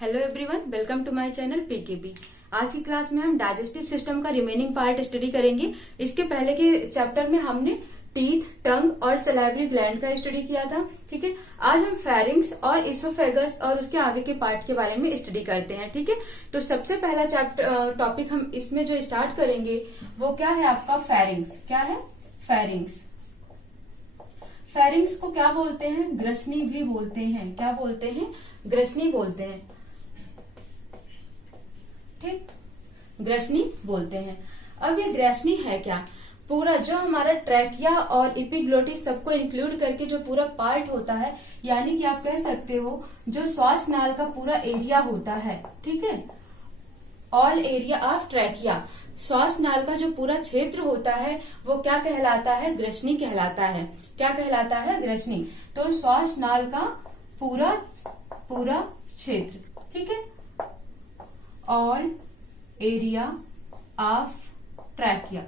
Hello everyone, welcome to my channel PKB. आज की class में हम डाइजेस्टिव सिस्टम का रिमेनिंग पार्ट स्टडी करेंगे। इसके पहले के चैप्टर में हमने टीथ, टंग और सलाइवरी ग्लैंड का स्टडी किया था। ठीक है, आज हम फेरिंग्स और इसोफेगस और उसके आगे के पार्ट के बारे में स्टडी करते हैं। ठीक है, तो सबसे पहला चैप्टर टॉपिक हम इसमें जो स्टार्ट करेंगे वो क्या है आपका फेरिंग्स। क्या है फेरिंग्स? फेरिंग्स को क्या बोलते हैं? ग्रसनी भी बोलते हैं। क्या बोलते हैं? ग्रसनी बोलते हैं। ठीक, ग्रसनी बोलते हैं। अब ये ग्रसनी है क्या? पूरा जो हमारा ट्रैकिया और इपिग्लोटिस सबको इंक्लूड करके जो पूरा पार्ट होता है, यानी कि आप कह सकते हो जो श्वास नाल का पूरा एरिया होता है। ठीक है, ऑल एरिया ऑफ ट्रैकिया, श्वास नाल का जो पूरा क्षेत्र होता है वो क्या कहलाता है? ग्रसनी कहलाता है। क्या कहलाता है? ग्रसनी। तो श्वास नाल का पूरा क्षेत्र, ठीक है, ऑल एरिया ऑफ ट्रैकिया,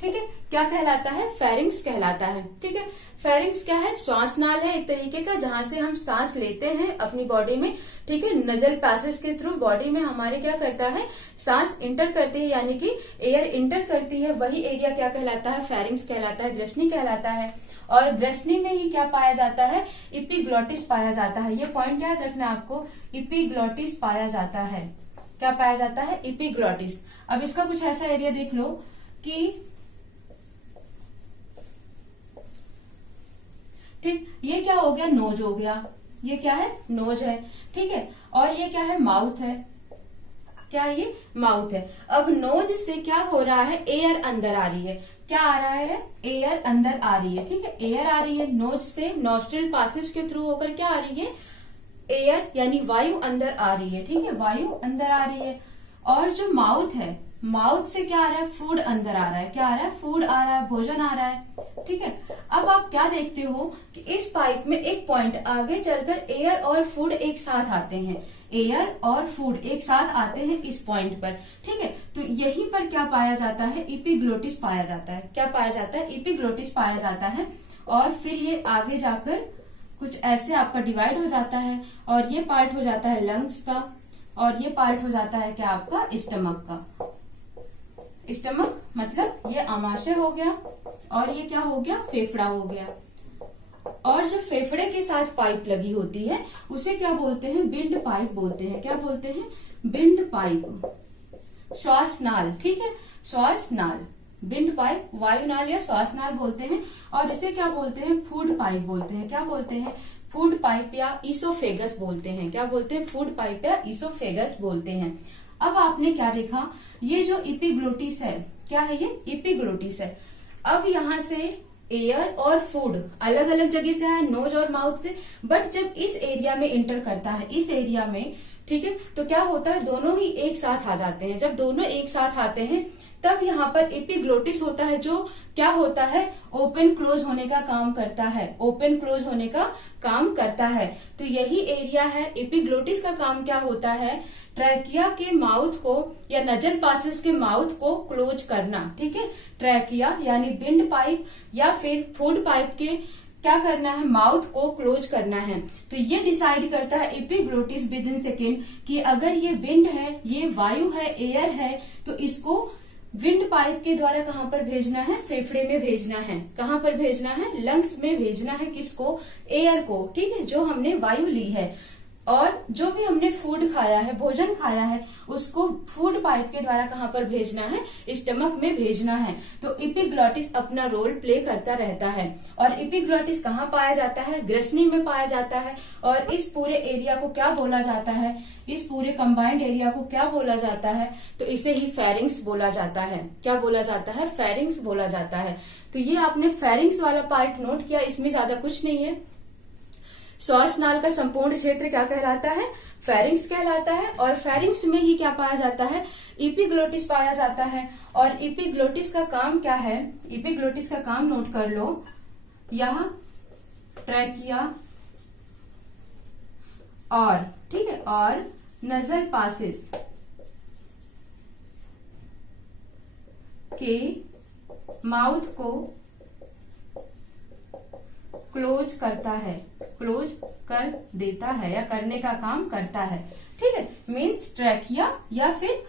ठीक है, क्या कहलाता है? फेरिंग्स कहलाता है। ठीक है, फेरिंग्स क्या है? श्वास नाल है एक तरीके का, जहां से हम सांस लेते हैं अपनी बॉडी में। ठीक है, नजल पैसेज के थ्रू बॉडी में हमारे क्या करता है? सांस इंटर करती है, यानी कि एयर इंटर करती है। वही एरिया क्या कहलाता है? फेरिंग्स कहलाता है, ग्रसनी कहलाता है। और ग्रसनी में ही क्या पाया जाता है? इपिग्लोटिस पाया जाता है। ये पॉइंट याद रखना आपको, इपिग्लोटिस पाया जाता है। क्या पाया जाता है? इपिग्लोटिस। अब इसका कुछ ऐसा एरिया देख लो कि ठीक, ये क्या हो गया? नोज हो गया। ये क्या है? नोज है। ठीक है, और ये क्या है? माउथ है। क्या है ये? माउथ है। अब नोज से क्या हो रहा है? एयर अंदर आ रही है। क्या आ रहा है? एयर अंदर आ रही है। ठीक है, एयर आ रही है नोज से, नॉस्ट्रिल पासेज के थ्रू होकर क्या आ रही है? एयर यानी वायु अंदर आ रही है। ठीक है, वायु अंदर आ रही है। और जो माउथ है, माउथ से क्या आ रहा है? फूड अंदर आ रहा है। क्या आ रहा है? फूड आ रहा है, भोजन आ रहा है। ठीक है, अब आप क्या देखते हो कि इस पाइप में एक पॉइंट आगे चलकर एयर और फूड एक साथ आते हैं। एयर और फूड एक साथ आते हैं इस पॉइंट पर। ठीक है, तो यहीं पर क्या पाया जाता है? इपिग्लोटिस पाया जाता है। क्या पाया जाता है? इपिग्लोटिस पाया जाता है। और फिर ये आगे जाकर कुछ ऐसे आपका डिवाइड हो जाता है, और ये पार्ट हो जाता है लंग्स का, और ये पार्ट हो जाता है क्या आपका? स्टमक का। स्टमक मतलब ये आमाशय हो गया, और ये क्या हो गया? फेफड़ा हो गया। और जो फेफड़े के साथ पाइप लगी होती है उसे क्या बोलते हैं? विंड पाइप बोलते हैं। क्या बोलते हैं? विंड पाइप, श्वास नाल। ठीक है, श्वास नाल, विंड पाइप, वायु नाल या श्वास नाल बोलते हैं। और इसे क्या बोलते हैं? फूड पाइप बोलते हैं। क्या बोलते हैं? फूड पाइप या इसोफेगस बोलते हैं। क्या बोलते हैं? फूड पाइप या इसोफेगस बोलते हैं। अब आपने क्या देखा? ये जो इपिग्लोटिस है, क्या है ये? इपिग्लोटिस है। अब यहाँ से एयर और फूड अलग अलग जगह से है, नोज और माउथ से, बट जब इस एरिया में इंटर करता है, इस एरिया में, ठीक है, तो क्या होता है? दोनों ही एक साथ आ जाते हैं। जब दोनों एक साथ आते हैं तब यहाँ पर इपिग्लोटिस होता है, जो क्या होता है? ओपन क्लोज होने का काम करता है। ओपन क्लोज होने का काम करता है। तो यही एरिया है। इपिग्लोटिस का काम क्या होता है? ट्रैकिया के माउथ को या नजल पासेस के माउथ को क्लोज करना। ठीक है, ट्रैकिया यानी विंड पाइप या फिर फूड पाइप के क्या करना है? माउथ को क्लोज करना है। तो ये डिसाइड करता है इपिग्लोटिस विद इन सेकेंड कि अगर ये विंड है, ये वायु है, एयर है, तो इसको विंड पाइप के द्वारा कहाँ पर भेजना है? फेफड़े में भेजना है। कहाँ पर भेजना है? लंग्स में भेजना है। किसको? एयर को। ठीक है, जो हमने वायु ली है और जो भी हमने फूड खाया है, भोजन खाया है, उसको फूड पाइप के द्वारा कहाँ पर भेजना है? स्टमक में भेजना है। तो इपिग्लोटिस अपना रोल प्ले करता रहता है। और इपिग्लोटिस कहाँ पाया जाता है? ग्रसनी में पाया जाता है। और इस पूरे एरिया को क्या बोला जाता है? इस पूरे कंबाइंड एरिया को क्या बोला जाता है? तो इसे ही फेरिंग्स बोला जाता है। क्या बोला जाता है? फेरिंग्स बोला जाता है। तो ये आपने फेरिंग्स वाला पार्ट नोट किया, इसमें ज्यादा कुछ नहीं है। श्वास नाल का संपूर्ण क्षेत्र क्या कहलाता है? फेरिंग्स कहलाता है। और फेरिंग्स में ही क्या पाया जाता है? इपिग्लोटिस पाया जाता है। और इपिग्लोटिस का काम क्या है? इपिग्लोटिस का काम नोट कर लो, यह ट्रैकिया और, ठीक है, और नजल पासेस के माउथ को क्लोज करता है। क्लोज कर देता है या करने का काम करता है। ठीक है, मीन्स ट्रैकिया या फिर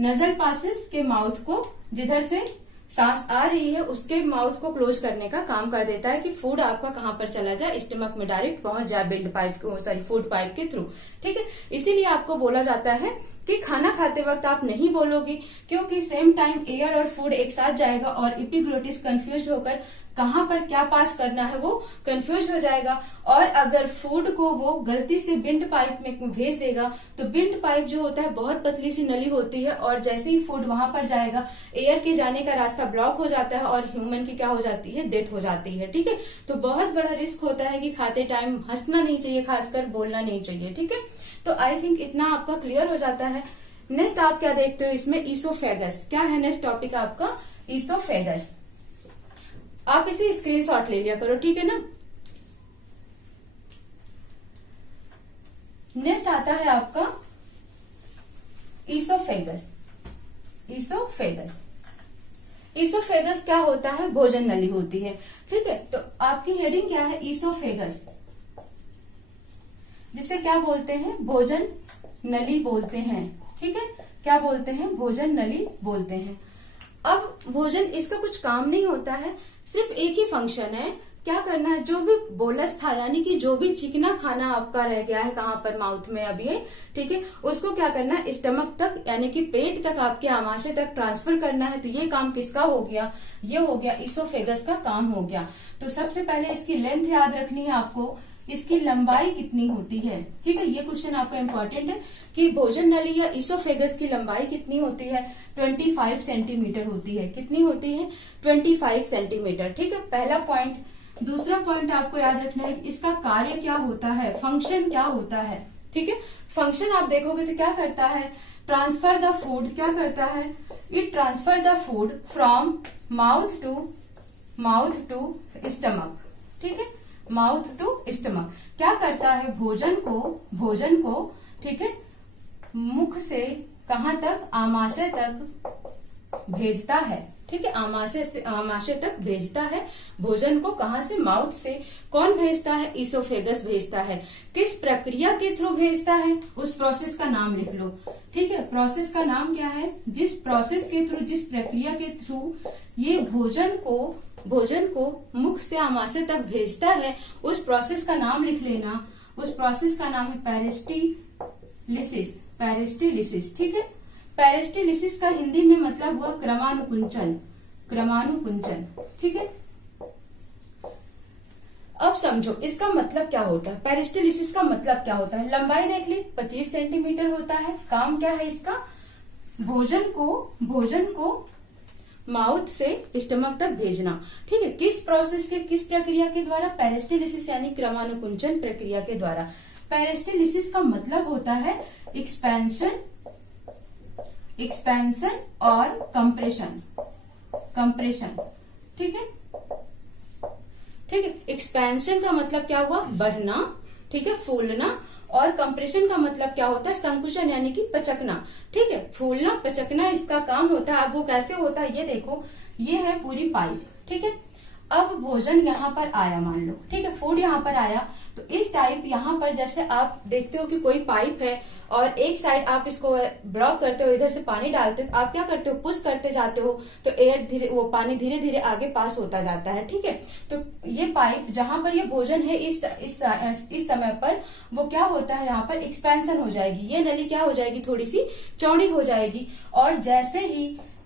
नजल पासेस के माउथ को, जिधर से सांस आ रही है उसके माउथ को क्लोज करने का काम कर देता है कि फूड आपका कहां पर चला जाए, स्टमक में डायरेक्ट पहुंच जाए बिल्ड पाइप फूड पाइप के थ्रू। ठीक है, इसीलिए आपको बोला जाता है कि खाना खाते वक्त आप नहीं बोलोगे, क्योंकि सेम टाइम एयर और फूड एक साथ जाएगा और एपिग्लोटिस कंफ्यूज होकर कहां पर क्या पास करना है वो कंफ्यूज हो जाएगा। और अगर फूड को वो गलती से बिंड पाइप में भेज देगा तो बिंड पाइप जो होता है बहुत पतली सी नली होती है, और जैसे ही फूड वहां पर जाएगा एयर के जाने का रास्ता ब्लॉक हो जाता है और ह्यूमन की क्या हो जाती है, डेथ हो जाती है। ठीक है, तो बहुत बड़ा रिस्क होता है कि खाते टाइम हंसना नहीं चाहिए, खासकर बोलना नहीं चाहिए। ठीक है, तो आई थिंक इतना आपका क्लियर हो जाता है। नेक्स्ट आप क्या देखते हो इसमें, ईसोफेगस। क्या है नेक्स्ट टॉपिक आपका, ईसोफेगस। आप इसे स्क्रीनशॉट ले लिया करो, ठीक है ना। नेक्स्ट आता है आपका ईसोफेगस। ईसोफेगस, ईसोफेगस क्या होता है, भोजन नली होती है। ठीक है, तो आपकी हेडिंग क्या है, ईसोफेगस, जिसे क्या बोलते हैं, भोजन नली बोलते हैं। ठीक है, क्या बोलते हैं, भोजन नली बोलते हैं। अब भोजन, इसका कुछ काम नहीं होता है, सिर्फ एक ही फंक्शन है, क्या करना है, जो भी बोलस था यानी कि जो भी चिकना खाना आपका रह गया है कहां पर, माउथ में अभी है, ठीक है, उसको क्या करना है, स्टमक तक यानी कि पेट तक, आपके आमाशय तक ट्रांसफर करना है। तो ये काम किसका हो गया, ये हो गया ईसोफेगस का काम हो गया। तो सबसे पहले इसकी लेंथ याद रखनी है आपको, इसकी लंबाई कितनी होती है। ठीक है, ये क्वेश्चन आपका इंपॉर्टेंट है कि भोजन नली या ईसोफेगस की लंबाई कितनी होती है, 25 सेंटीमीटर होती है। कितनी होती है, 25 सेंटीमीटर। ठीक है, पहला पॉइंट। दूसरा पॉइंट आपको याद रखना है कि इसका कार्य क्या होता है, फंक्शन क्या होता है। ठीक है, फंक्शन आप देखोगे तो क्या करता है, ट्रांसफर द फूड, क्या करता है, it transfer the food from mouth to stomach. ठीक है, माउथ टू स्टमक क्या करता है, भोजन को ठीक है, मुख से कहां तक, आमाशय तक भेजता है। ठीक है, आमाशय तक भेजता है भोजन को, कहां से, माउथ से। कौन भेजता है, ईसोफेगस भेजता है। किस प्रक्रिया के थ्रू भेजता है, उस प्रोसेस का नाम लिख लो। ठीक है, प्रोसेस का नाम क्या है, जिस प्रोसेस के थ्रू, जिस प्रक्रिया के थ्रू ये भोजन को मुख से आमाशय तक भेजता है, उस प्रोसेस का नाम लिख लेना। उस प्रोसेस का नाम है पेरिस्टाल्सिस। ठीक है, पेरिस्टाल्सिस का हिंदी में मतलब हुआ क्रमानुकुंचन। ठीक है, अब समझो इसका मतलब क्या होता है, पेरिस्टाल्सिस का मतलब क्या होता है। लंबाई देख ली, 25 सेंटीमीटर होता है। काम क्या है इसका, भोजन को माउथ से स्टमक तक भेजना। ठीक है, किस प्रोसेस के, किस प्रक्रिया के द्वारा, पेरिस्टाल्सिस यानी क्रमानुकुंचन प्रक्रिया के द्वारा। पेरिस्टाल्सिस का मतलब होता है एक्सपेंशन और कंप्रेशन। ठीक है, एक्सपेंशन का मतलब क्या हुआ, बढ़ना, ठीक है, फूलना। और कंप्रेशन का मतलब क्या होता है, संकुचन यानी कि पचकना। ठीक है, फूलना पचकना इसका काम होता है। अब वो कैसे होता है, ये देखो, ये है पूरी पाइप। ठीक है, अब भोजन यहाँ पर आया, मान लो, ठीक है, फूड यहाँ पर आया, तो इस टाइप यहाँ पर जैसे आप देखते हो कि कोई पाइप है और एक साइड आप इसको ब्लॉक करते हो, इधर से पानी डालते हो, आप क्या करते हो, पुश करते जाते हो, तो वो पानी धीरे धीरे आगे पास होता जाता है। ठीक है, तो ये पाइप जहां पर ये भोजन है इस समय पर वो क्या होता है, यहाँ पर एक्सपेंशन हो जाएगी, ये नली क्या हो जाएगी, थोड़ी सी चौड़ी हो जाएगी। और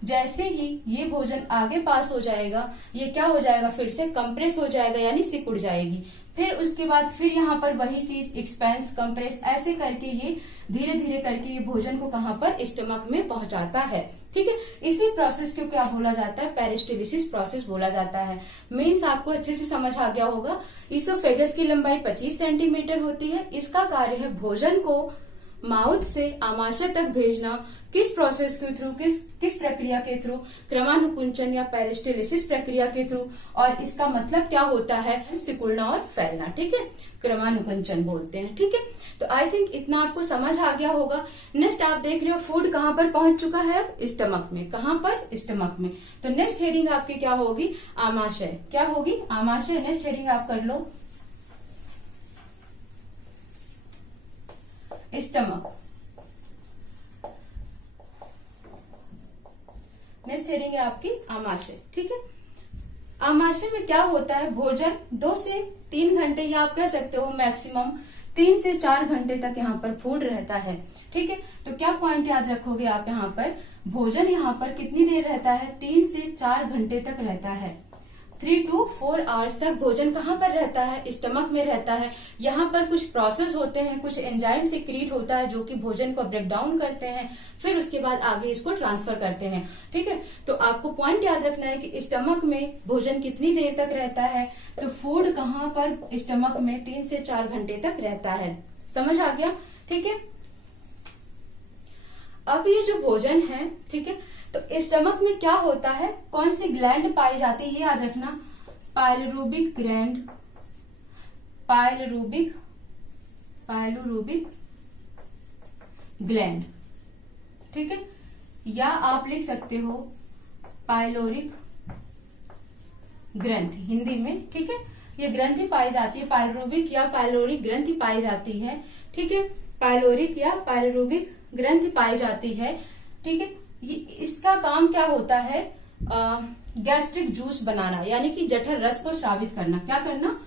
जैसे ही ये भोजन आगे पास हो जाएगा, ये क्या हो जाएगा, फिर से कंप्रेस हो जाएगा यानी सिकुड़ जाएगी। फिर उसके बाद फिर यहाँ पर वही चीज एक्सपेंस, कंप्रेस, ऐसे करके ये धीरे धीरे करके ये भोजन को कहां पर, स्टमक में पहुंचाता है। ठीक है, इसी प्रोसेस को क्या बोला जाता है, पेरिस्टाल्सिस प्रोसेस बोला जाता है। मीन्स आपको अच्छे से समझ आ गया होगा। ईसोफेगस की लंबाई 25 सेंटीमीटर होती है। इसका कार्य है भोजन को माउथ से आमाशय तक भेजना। किस प्रोसेस के थ्रू, किस प्रक्रिया के थ्रू, क्रमानुकुंचन या पेरिस्टाल्सिस प्रक्रिया के थ्रू। और इसका मतलब क्या होता है, सिकुड़ना और फैलना। ठीक है, क्रमानुकुंचन बोलते हैं। ठीक है, तो आई थिंक इतना आपको समझ आ गया होगा। नेक्स्ट आप देख रहे हो फूड कहां पर पहुंच चुका है, स्टमक में। कहां पर, स्टमक में। तो नेक्स्ट हेडिंग आपकी क्या होगी, आमाशय। क्या होगी, आमाशय। नेक्स्ट हेडिंग आप कर लो। स्टमक। नेक्स्ट हेडिंग है आपकी आमाशय। ठीक है, आमाशय में क्या होता है, भोजन 2 से 3 घंटे या आप कह सकते हो मैक्सिमम 3 से 4 घंटे तक यहाँ पर फूड रहता है। ठीक है, तो क्या पॉइंट याद रखोगे आप, यहाँ पर भोजन यहाँ पर कितनी देर रहता है, 3 से 4 घंटे तक रहता है। 3 to 4 आवर्स तक भोजन कहाँ पर रहता है, स्टमक में रहता है। यहाँ पर कुछ प्रोसेस होते हैं, कुछ एंजाइम सिक्रीट होता है जो कि भोजन को ब्रेक डाउन करते हैं, फिर उसके बाद आगे इसको ट्रांसफर करते हैं। ठीक है, तो आपको पॉइंट याद रखना है कि स्टमक में भोजन कितनी देर तक रहता है, तो फूड कहाँ पर स्टमक में 3 से 4 घंटे तक रहता है। समझ आ गया। ठीक है, अब ये जो भोजन है, ठीक है, तो स्टमक में क्या होता है, कौन सी ग्लैंड पाई जाती है, ये याद रखना, पाइलोरुबिक ग्लैंड, पाइलोरुबिक ग्लैंड। ठीक है, या आप लिख सकते हो पाइलोरिक ग्रंथि हिंदी में। ठीक है, ये ग्रंथि पाई जाती है, पाइलोरुबिक या पाइलोरिक ग्रंथि पाई जाती है। ठीक है, पाइलोरिक या पाइलोरुबिक ग्रंथि पाई जाती है। ठीक है, ये इसका काम क्या होता है, गैस्ट्रिक जूस बनाना, यानी कि जठर रस को स्रावित करना। क्या करना,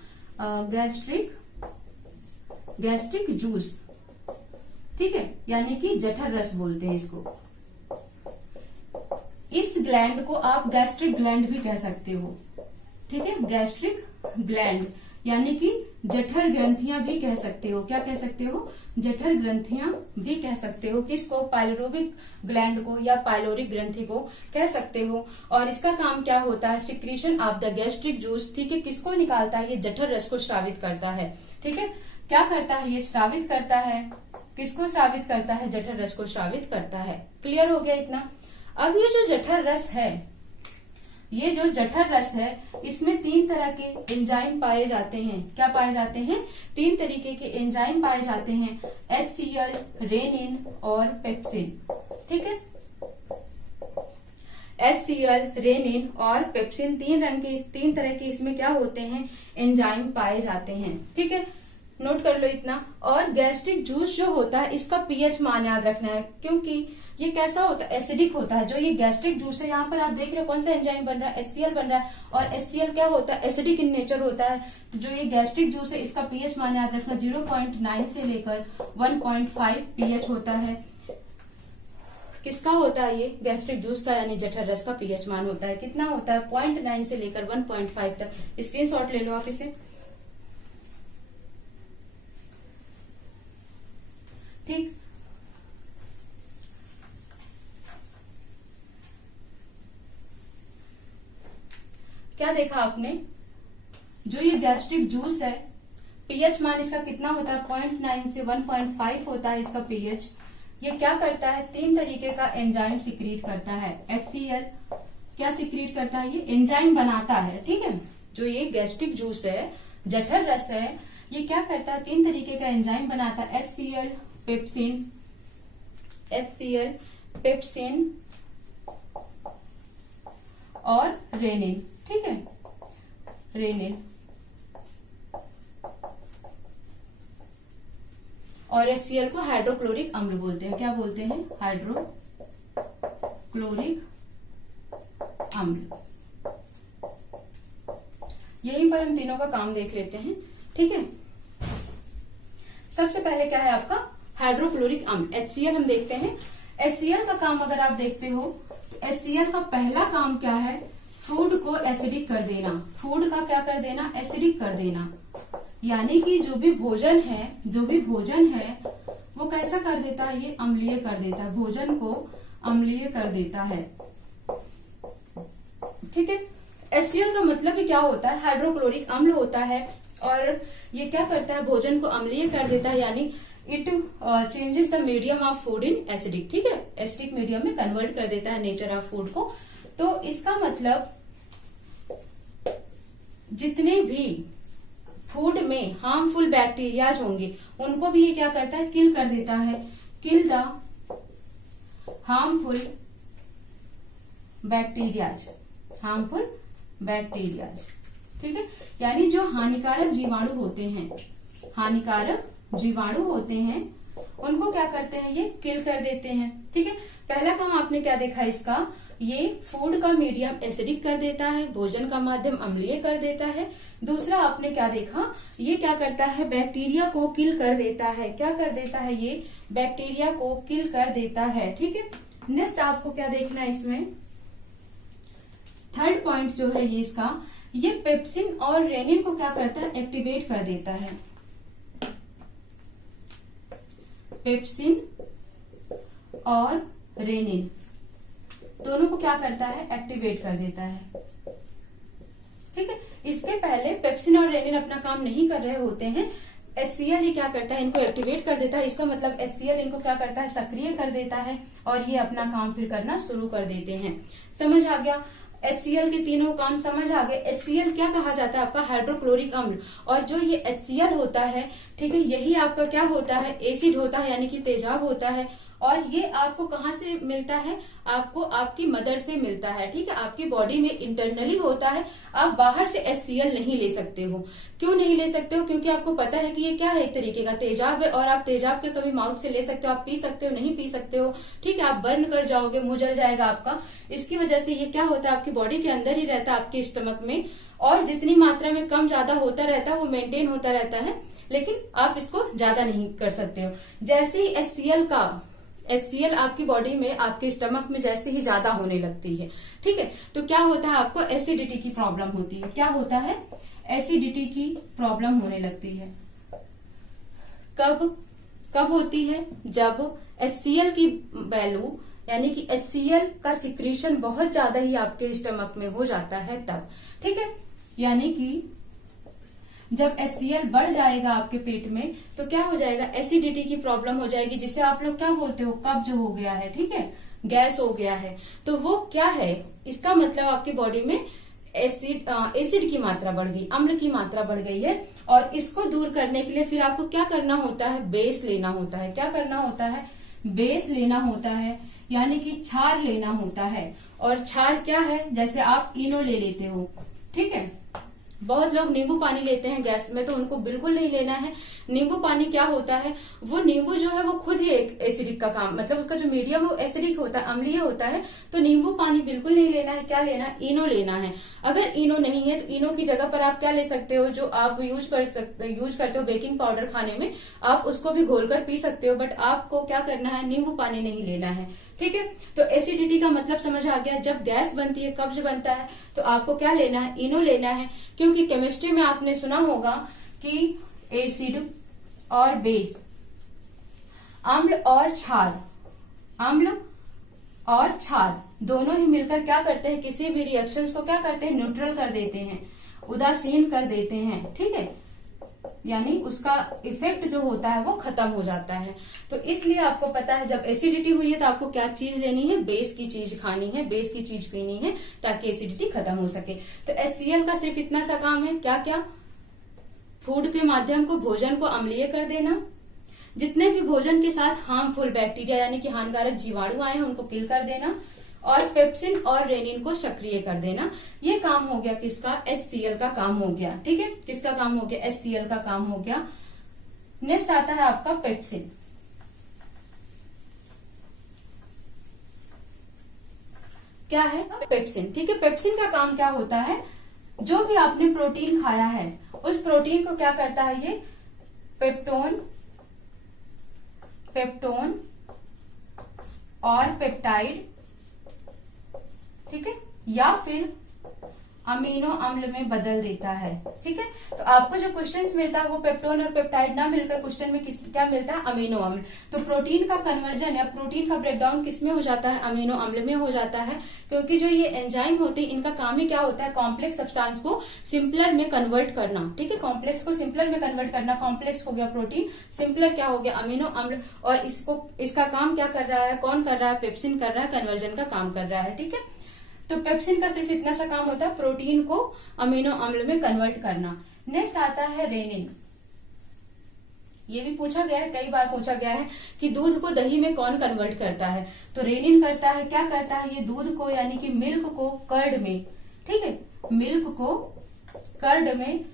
गैस्ट्रिक जूस। ठीक है, यानी कि जठर रस बोलते हैं इसको। इस ग्लैंड को आप गैस्ट्रिक ग्लैंड भी कह सकते हो। ठीक है, गैस्ट्रिक ग्लैंड यानी कि जठर ग्रंथियां भी कह सकते हो। क्या कह सकते हो, जठर ग्रंथियां भी कह सकते हो। किसको, पाइलोरुबिक ग्लैंड को या पाइलोरिक ग्रंथि को कह सकते हो। और इसका काम क्या होता है, secretion of the gastric juice. ठीक है, किसको निकालता है, ये जठर रस को स्रावित करता है। ठीक है, क्या करता है, ये स्रावित करता है। किसको स्रावित करता है, जठर रस को स्रावित करता है। क्लियर हो गया इतना। अब ये जो जठर रस है, ये जो जठर रस है, इसमें 3 तरह के एंजाइम पाए जाते हैं। क्या पाए जाते हैं, 3 तरीके के एंजाइम पाए जाते हैं, HCl, रेनिन और पेप्सिन। ठीक है, HCl, रेनिन और पेप्सिन 3 तरह के इसमें क्या होते हैं, एंजाइम पाए जाते हैं। ठीक है, नोट कर लो इतना। और गैस्ट्रिक जूस जो होता है, इसका पीएच मान याद रखना है, क्योंकि ये कैसा होता है, एसिडिक होता है। जो ये गैस्ट्रिक जूस है, यहाँ पर आप देख रहे हो कौन सा एंजाइम बन रहा है, HCl बन रहा है। और HCl क्या होता है, एसिडिक इन नेचर होता है। तो जो ये गैस्ट्रिक जूस है, इसका पीएच मान याद रखना 0.9 से लेकर 1.5 पीएच होता है। किसका होता है, ये गैस्ट्रिक जूस का यानी जठर रस का पीएच मान होता है। कितना होता है, 0.9 से लेकर 1.5 तक। स्क्रीनशॉट ले लो आप इसे। ठीक, क्या देखा आपने, जो ये गैस्ट्रिक जूस है, पीएच मान इसका कितना होता है, 0.9 से 1.5 होता है इसका पीएच। ये क्या करता है, 3 तरीके का एंजाइम सिक्रीट करता है। HCl क्या सिक्रीट करता है, ये एंजाइम बनाता है। ठीक है, जो ये गैस्ट्रिक जूस है, जठर रस है, ये क्या करता है, 3 तरीके का एंजाइम बनाता है, HCl, पेप्सिन और रेनिन। ठीक है, रेनिन। और HCl को हाइड्रोक्लोरिक अम्ल बोलते हैं। क्या बोलते हैं, हाइड्रोक्लोरिक अम्ल। यहीं पर हम तीनों का काम देख लेते हैं। ठीक है, सबसे पहले क्या है आपका, हाइड्रोक्लोरिक अम्ल, HCl हम देखते हैं। HCl का काम अगर आप देखते हो, तो HCl का पहला काम क्या है, फूड को एसिडिक कर देना। फूड का क्या कर देना, एसिडिक कर देना। यानी कि जो भी भोजन है वो कैसा कर देता है, ये अम्लीय कर देता है, भोजन को अम्लीय कर देता है। ठीक है, HCl का मतलब ही क्या होता है, हाइड्रोक्लोरिक अम्ल होता है। और ये क्या करता है, भोजन को अम्लीय कर देता है, यानी it changes the medium of food in acidic. ठीक है, एसिडिक मीडियम में कन्वर्ट कर देता है नेचर ऑफ फूड को। तो इसका मतलब जितने भी फूड में हार्मफुल बैक्टीरियाज होंगे, उनको भी ये क्या करता है, किल कर देता है। किल द हार्मफुल बैक्टीरियाज, ठीक है, यानी जो हानिकारक जीवाणु होते हैं, उनको क्या करते हैं, ये किल कर देते हैं। ठीक है, पहला काम आपने क्या देखा इसका, ये फूड का मीडियम एसिडिक कर देता है, भोजन का माध्यम अम्लीय कर देता है। दूसरा आपने क्या देखा, ये क्या करता है, बैक्टीरिया को किल कर देता है। क्या कर देता है, ये बैक्टीरिया को किल कर देता है। ठीक है, नेक्स्ट आपको क्या देखना है इसमें, थर्ड पॉइंट जो है ये इसका, ये पेप्सिन और रेनिन को क्या करता है, एक्टिवेट कर देता है। पेप्सिन और रेनिन दोनों को क्या करता है, एक्टिवेट कर देता है। ठीक है, इसके पहले पेप्सिन और रेनिन अपना काम नहीं कर रहे होते हैं, HCl ही क्या करता है, इनको एक्टिवेट कर देता है। इसका मतलब HCl इनको क्या करता है, सक्रिय कर देता है और ये अपना काम फिर करना शुरू कर देते हैं। समझ आ गया, HCl के तीनों काम समझ आ गए। HCl क्या कहा जाता है, आपका हाइड्रोक्लोरिक अम्ल। और जो ये HCl होता है, ठीक है, यही आपका क्या होता है, एसिड होता है, यानी कि तेजाब होता है। और ये आपको कहाँ से मिलता है, आपको आपकी मदर से मिलता है। ठीक है, आपकी बॉडी में इंटरनली होता है, आप बाहर से HCl नहीं ले सकते हो। क्यों नहीं ले सकते हो, क्योंकि आपको पता है कि ये क्या है, एक तरीके का तेजाब है और आप तेजाब के कभी माउथ से ले सकते हो, आप पी सकते हो, नहीं पी सकते हो। ठीक है, आप बर्न कर जाओगे, मुंह जल जाएगा आपका। इसकी वजह से ये क्या होता है, आपकी बॉडी के अंदर ही रहता है, आपके स्टमक में, और जितनी मात्रा में कम ज्यादा होता रहता है वो मेंटेन होता रहता है, लेकिन आप इसको ज्यादा नहीं कर सकते हो। जैसे ही HCl आपकी बॉडी में, आपके स्टमक में जैसे ही ज्यादा होने लगती है, ठीक है, तो क्या होता है, आपको एसिडिटी की प्रॉब्लम होती है। क्या होता है, एसिडिटी की प्रॉब्लम होने लगती है। कब होती है, जब HCl की वैल्यू, यानी कि HCl का सिक्रीशन बहुत ज्यादा ही आपके स्टमक में हो जाता है तब। ठीक है, यानी कि जब HCl बढ़ जाएगा आपके पेट में तो क्या हो जाएगा, एसिडिटी की प्रॉब्लम हो जाएगी, जिसे आप लोग क्या बोलते हो, कब्ज हो गया है। ठीक है, गैस हो गया है। तो वो क्या है, इसका मतलब आपकी बॉडी में एसिड की मात्रा बढ़ गई, अम्ल की मात्रा बढ़ गई है। और इसको दूर करने के लिए फिर आपको क्या करना होता है, बेस लेना होता है। क्या करना होता है, बेस लेना होता है, यानी कि क्षार लेना होता है। और क्षार क्या है, जैसे आप इनो ले लेते हो। ठीक है, बहुत लोग नींबू पानी लेते हैं गैस में, तो उनको बिल्कुल नहीं लेना है। नींबू पानी क्या होता है, वो नींबू जो है वो खुद ही एक एसिडिक का काम, मतलब उसका जो मीडियम वो एसिडिक होता है, अम्लीय होता है। तो नींबू पानी बिल्कुल नहीं लेना है। क्या लेना है, इनो लेना है। अगर इनो नहीं है तो इनो की जगह पर आप क्या ले सकते हो, जो आप यूज करते हो बेकिंग पाउडर खाने में, आप उसको भी घोलकर पी सकते हो। बट आपको क्या करना है, नींबू पानी नहीं लेना है। ठीक है, तो एसिडिटी का मतलब समझ आ गया। जब गैस बनती है, कब्ज बनता है, तो आपको क्या लेना है, इनो लेना है। क्योंकि केमिस्ट्री में आपने सुना होगा कि एसिड और बेस, अम्ल और क्षार दोनों ही मिलकर क्या करते हैं, किसी भी रिएक्शंस को क्या करते हैं, न्यूट्रल कर देते हैं, उदासीन कर देते हैं। ठीक है, यानी उसका इफेक्ट जो होता है वो खत्म हो जाता है। तो इसलिए आपको पता है जब एसिडिटी हुई है तो आपको क्या चीज लेनी है, बेस की चीज खानी है, बेस की चीज पीनी है, ताकि एसिडिटी खत्म हो सके। तो HCl का सिर्फ इतना सा काम है, क्या क्या, फूड के माध्यम को, भोजन को अम्लीय कर देना, जितने भी भोजन के साथ हार्मफुल बैक्टीरिया यानी कि हानिकारक जीवाणु आए हैं उनको किल कर देना, और पेप्सिन और रेनिन को सक्रिय कर देना। ये काम हो गया किसका, HCl का काम हो गया। ठीक है, किसका काम हो गया, HCl का काम हो गया। नेक्स्ट आता है आपका पेप्सिन। क्या है पेप्सिन, ठीक है, पेप्सिन का काम क्या होता है, जो भी आपने प्रोटीन खाया है उस प्रोटीन को क्या करता है, ये पेप्टोन और पेप्टाइड, ठीक है, या फिर अमीनो अम्ल में बदल देता है। ठीक है, तो आपको जो क्वेश्चंस मिलता है वो पेप्टोन और पेप्टाइड ना मिलकर क्वेश्चन में क्या मिलता है, अमीनो अम्ल। तो प्रोटीन का कन्वर्जन या प्रोटीन का ब्रेकडाउन किसमें हो जाता है, अमीनो अम्ल में हो जाता है। क्योंकि जो ये एंजाइम होते हैं इनका काम ही क्या होता है, कॉम्प्लेक्स सब्सटेंस को सिंपलर में कन्वर्ट करना। ठीक है, कॉम्प्लेक्स को सिंपलर में कन्वर्ट करना, कॉम्प्लेक्स हो गया प्रोटीन, सिंपलर क्या हो गया, अमीनो अम्ल। और इसका काम क्या कर रहा है, कौन कर रहा है, पेप्सिन कर रहा है, कन्वर्जन का काम कर रहा है। ठीक है, तो पेप्सिन का सिर्फ इतना सा काम होता है, प्रोटीन को अमीनो अम्ल में कन्वर्ट करना। नेक्स्ट आता है रेनिन। ये भी पूछा गया है, कई बार पूछा गया है कि दूध को दही में कौन कन्वर्ट करता है, तो रेनिन करता है। क्या करता है, ये दूध को यानी कि मिल्क को कर्ड में, ठीक है, मिल्क को कर्ड में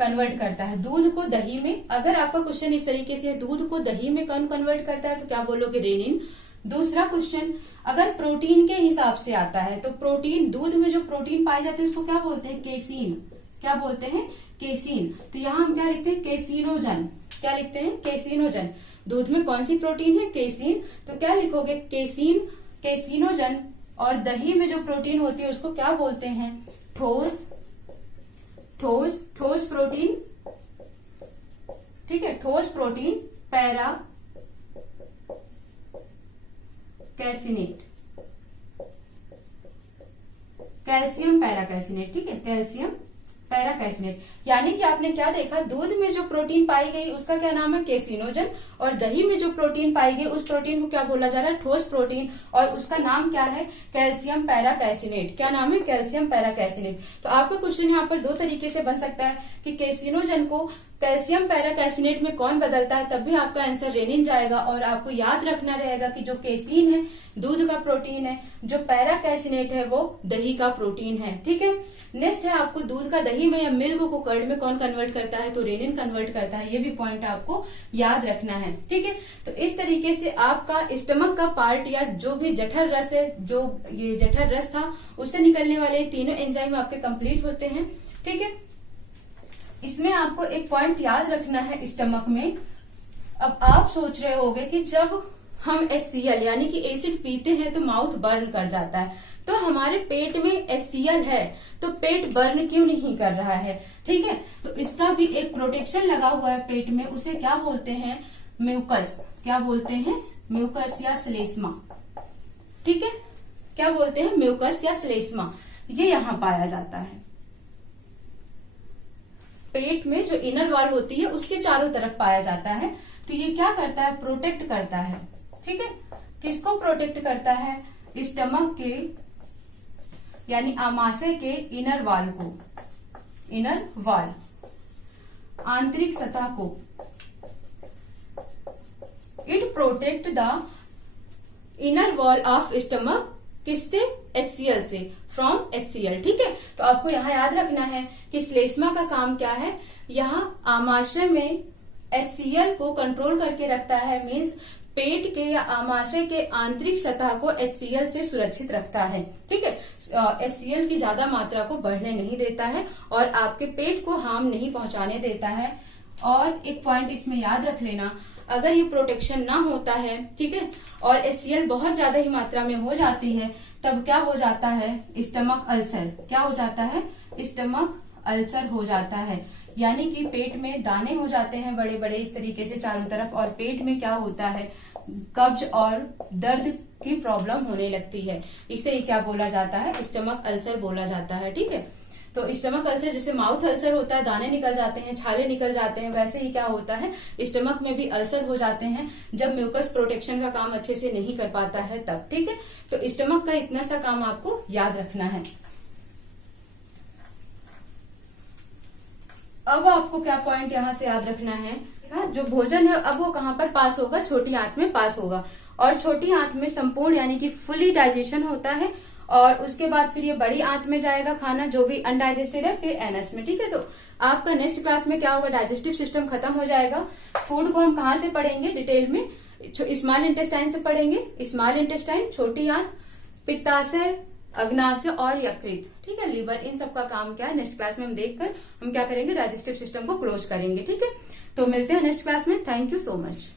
कन्वर्ट करता है, दूध को दही में। अगर आपका क्वेश्चन इस तरीके से है, दूध को दही में कौन कन्वर्ट करता है, तो क्या बोलोगे, रेनिन। दूसरा क्वेश्चन अगर प्रोटीन के हिसाब से आता है, तो प्रोटीन, दूध में जो प्रोटीन पाए जाते हैं उसको क्या बोलते हैं, केसीन। क्या बोलते हैं, केसीन। तो यहाँ हम क्या लिखते हैं, केसिनोजन। क्या लिखते हैं, केसिनोजन। दूध में कौन सी प्रोटीन है, केसीन, तो क्या लिखोगे, केसीन, केसिनोजन। और दही में जो प्रोटीन होती है उसको क्या बोलते हैं, ठोस, ठोस, ठोस प्रोटीन। ठीक है, ठोस प्रोटीन, पैरा कैसिनेट, कैल्शियम पैरा कैसिनेट। ठीक है, कैल्शियम पैरा कैसिनेट। यानी कि आपने क्या देखा, दूध में जो प्रोटीन पाई गई उसका क्या नाम है, केसिनोजन। और दही में जो प्रोटीन पाई गई उस प्रोटीन को क्या बोला जा रहा है, ठोस प्रोटीन, और उसका नाम क्या है, कैल्शियम पैरा कैसिनेट। क्या नाम है, कैल्शियम पैरा कैसिनेट। तो आपका क्वेश्चन यहाँ पर दो तरीके से बन सकता है कि केसिनोजन को कैल्शियम पैरा कैसिनेट में कौन बदलता है, तब भी आपका आंसर रेनिन जाएगा। और आपको याद रखना रहेगा कि जो केसीन है दूध का प्रोटीन है, जो पैरा कैसिनेट है वो दही का प्रोटीन है। ठीक है, नेक्स्ट है आपको दूध का दही में या मिल्क को कर्ड में कौन कन्वर्ट करता है, तो रेनिन कन्वर्ट करता है। ये भी पॉइंट आपको याद रखना है। ठीक है, तो इस तरीके से आपका स्टमक का पार्ट या जो भी जठर रस है, जो ये जठर रस था उससे निकलने वाले तीनों एंजाइम आपके कंप्लीट होते हैं। ठीक है, इसमें आपको एक पॉइंट याद रखना है स्टमक में। अब आप सोच रहे होंगे कि जब हम HCl यानी कि एसिड पीते हैं तो माउथ बर्न कर जाता है, तो हमारे पेट में HCl है तो पेट बर्न क्यों नहीं कर रहा है। ठीक है, तो इसका भी एक प्रोटेक्शन लगा हुआ है पेट में, उसे क्या बोलते हैं, म्यूकस। क्या बोलते हैं, म्यूकस या श्लेष्मा। ठीक है, क्या बोलते हैं, म्यूकस या श्लेष्मा। ये यहाँ पाया जाता है पेट में, जो इनर वॉल होती है उसके चारों तरफ पाया जाता है। तो ये क्या करता है, प्रोटेक्ट करता है। ठीक है, किसको प्रोटेक्ट करता है, स्टमक के यानी आमाशय के इनर वॉल को, इनर वॉल, आंतरिक सतह को। It protect the inner wall of stomach, किससे, HCl से, फ्रॉम HCl। ठीक है, तो आपको यहाँ याद रखना है कि श्लेष्मा का काम क्या है, यहाँ आमाशय में HCl को कंट्रोल करके रखता है। मीन्स पेट के या आमाशय के आंतरिक सतह को HCl से सुरक्षित रखता है। ठीक है, HCl की ज्यादा मात्रा को बढ़ने नहीं देता है और आपके पेट को हार्म नहीं पहुंचाने देता है। और एक पॉइंट इसमें याद रख लेना, अगर ये प्रोटेक्शन ना होता है, ठीक है, और HCl बहुत ज्यादा ही मात्रा में हो जाती है, तब क्या हो जाता है, स्टमक अल्सर। क्या हो जाता है, स्टमक अल्सर हो जाता है। यानी कि पेट में दाने हो जाते हैं बड़े बड़े इस तरीके से चारों तरफ, और पेट में क्या होता है, कब्ज और दर्द की प्रॉब्लम होने लगती है। इसे ही क्या बोला जाता है, स्टमक अल्सर बोला जाता है। ठीक है, तो स्टमक अल्सर, जैसे माउथ अल्सर होता है, दाने निकल जाते हैं, छाले निकल जाते हैं, वैसे ही क्या होता है, स्टमक में भी अल्सर हो जाते हैं जब म्यूकस प्रोटेक्शन का काम अच्छे से नहीं कर पाता है तब। ठीक है, तो स्टमक का इतना सा काम आपको याद रखना है। अब आपको क्या पॉइंट यहाँ से याद रखना है, जो भोजन है अब वो कहाँ पर पास होगा, छोटी आंत में पास होगा। और छोटी आंत में संपूर्ण यानी कि फुली डाइजेशन होता है, और उसके बाद फिर ये बड़ी आंत में जाएगा खाना जो भी अनडाइजेस्टेड है, फिर एनस में। ठीक है, तो आपका नेक्स्ट क्लास में क्या होगा, डाइजेस्टिव सिस्टम खत्म हो जाएगा। फूड को हम कहाँ से पढ़ेंगे डिटेल में, स्मॉल इंटेस्टाइन से पढ़ेंगे। स्मॉल इंटेस्टाइन, छोटी आंत, पित्ताशय, अग्नाशय और यकृत। ठीक है, लीवर, इन सब का काम क्या है नेक्स्ट क्लास में हम देखकर हम क्या करेंगे, डाइजेस्टिव सिस्टम को क्लोज करेंगे। ठीक है, तो मिलते हैं नेक्स्ट क्लास में। Thank you so much.